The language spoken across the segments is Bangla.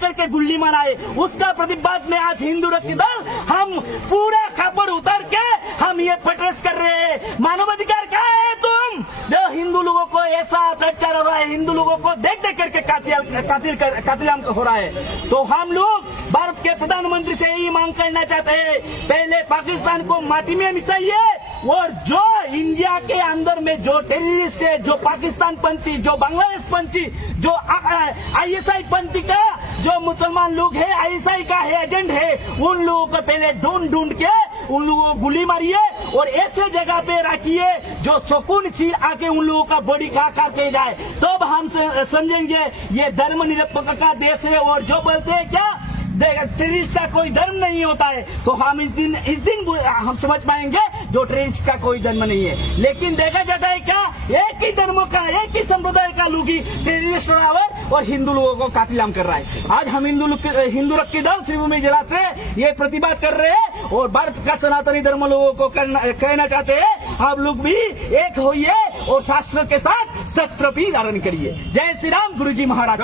करके गुल्ली मनाए। उसका प्रतिवाद में आज हिंदू रक्त दल, हम पूरा खबर उतर के हम ये प्रोटेस्ट कर रहे हैं। मानवाधिकार क्या है तुम? जो हिंदू लोगों को ऐसा अत्याचार हो रहा है। हिंदू लोगों को देख देख करके कातिल कातिल कर- हो रहा है। तो हम लोग भारत के प्रधानमंत्री से यही मांग करना चाहते हैं, पहले पाकिस्तान को माटी में मिसाइए और जो इंडिया के अंदर में जो टेररिस्ट है, जो पाकिस्तान पंथी, जो बांग्लादेश पंथी, जो आईएसआई पंथी का जो मुसलमान लोग है आईएसआई का है, एजेंट है, उन लोगों को पहले ढूंढ ढूंढ के उन लोगों को गोली मारिए और ऐसे जगह पे रखिए जो सुकून चीर आके उन लोगों का बॉडी खा खा के जाए। तब हम समझेंगे, ये धर्म निरपेक्ष का देश है और जो बोलते हैं क्या? टेररिस्ट का कोई धर्म नहीं होता है। तो हम इस दिन इस दिन हम समझ पाएँगे, जो टेररिस्ट का कोई धर्म नहीं है। लेकिन देखा जाता है क्या? एक ही धर्मों का, एक ही संप्रदाय का लोग ही टेररिस्ट बराबर और हिंदू लोगों को कातिलाम कर रहा है। आज हम हिंदू के- हिंदू रक्षी दल श्रीभूमि जिला से ये प्रतिबाद कर रहे हैं और भारत का सनातनी धर्म लोगों को कहना चाहते हैं, आप लोग भी एक होइए और शास्त्र के साथ शस्त्र भी धारण करिए। जय श्री राम गुरु जी महाराज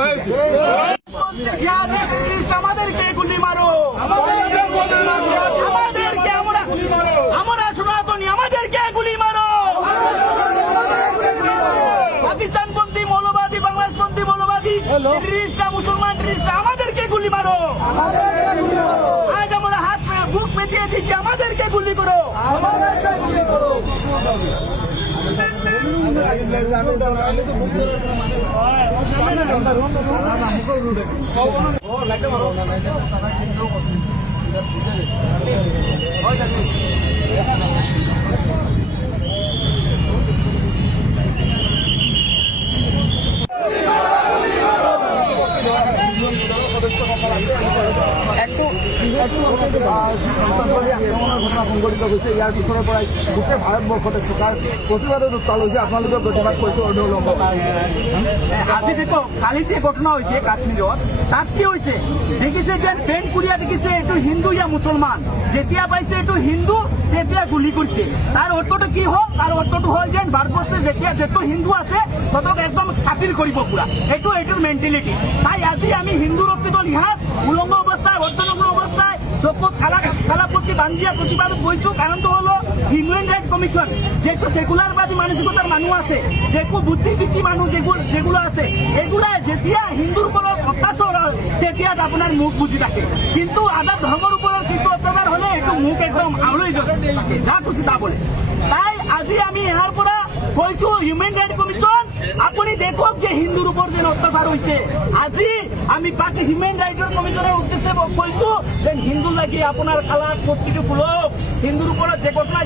টেরিস্টরা মুসলমান টেরিস্টরা আমাদেরকে গুলি মারো। আজ আমরা হাত বুক পেতিয়ে দিচ্ছি আমাদেরকে গুলি করো। সংঘটিত হৈছে ইয়াৰ পিছৰে পৰাই গোটেই ভাৰতবৰ্ষতে থকাৰ প্ৰতিবাদৰ উত্তাল হৈছে আপোনালোকে প্ৰতিবাদ কৰিছে অনুলম্ব আজি দেখো কালি যে ঘটনা হৈছে কাশ্মীৰত তাত কি হৈছে দেখিছে যে পেণ্ট কুৰিয়া দেখিছে এইটো হিন্দু ইয়া মুছলমান যেতিয়া পাইছে এইটো হিন্দু তেতিয়া গুলি কৰিছে তাৰ অৰ্থটো কি হ'ল তাৰ অৰ্থটো হ'ল যে ভাৰতবৰ্ষে যেতিয়া যিটো হিন্দু আছে সিহঁতক একদম খাতিৰ কৰিব পুৰা এইটো এইটোৰ মেণ্টেলিটি তাই আজি আমি হিন্দু ৰক্ষিত লিহাত উলংগ অৱস্থায় অৰ্ধনগ্ন চকুত খালা খালাপত্তি বান্ধিয়া প্ৰতিবাদত গৈছো কাৰণটো হলো হিউমেন রাইট কমিশন মানুষ আছে মানুষ যেগুলো যেগুলো আছে এগুলা যেতিয়া হিন্দুর উপর অত্যাচার হয়, তেতিয়া আপনার মুখ বুঝি থাকে। কিন্তু আদার ধর্মের উপর কিছু অত্যাচার হলে একটু মুখ একদম আউড়ই যাবে যা খুশি তা তাই আজি আমি ইয়াৰ পৰা কৈছো হিউমেন ৰাইট কমিশন আপুনি দেখক যে হিন্দুৰ ওপৰত যে অত্যাচাৰ হৈছে। আজি আমি পাক হিউমেন ৰাইটৰ কমিশনের উদ্দেশ্যে কৈছো যে হিন্দু লাগি আপোনাৰ কালার প্ৰতিটো খোলক। হিন্দুৰ ওপৰত যে ঘটনা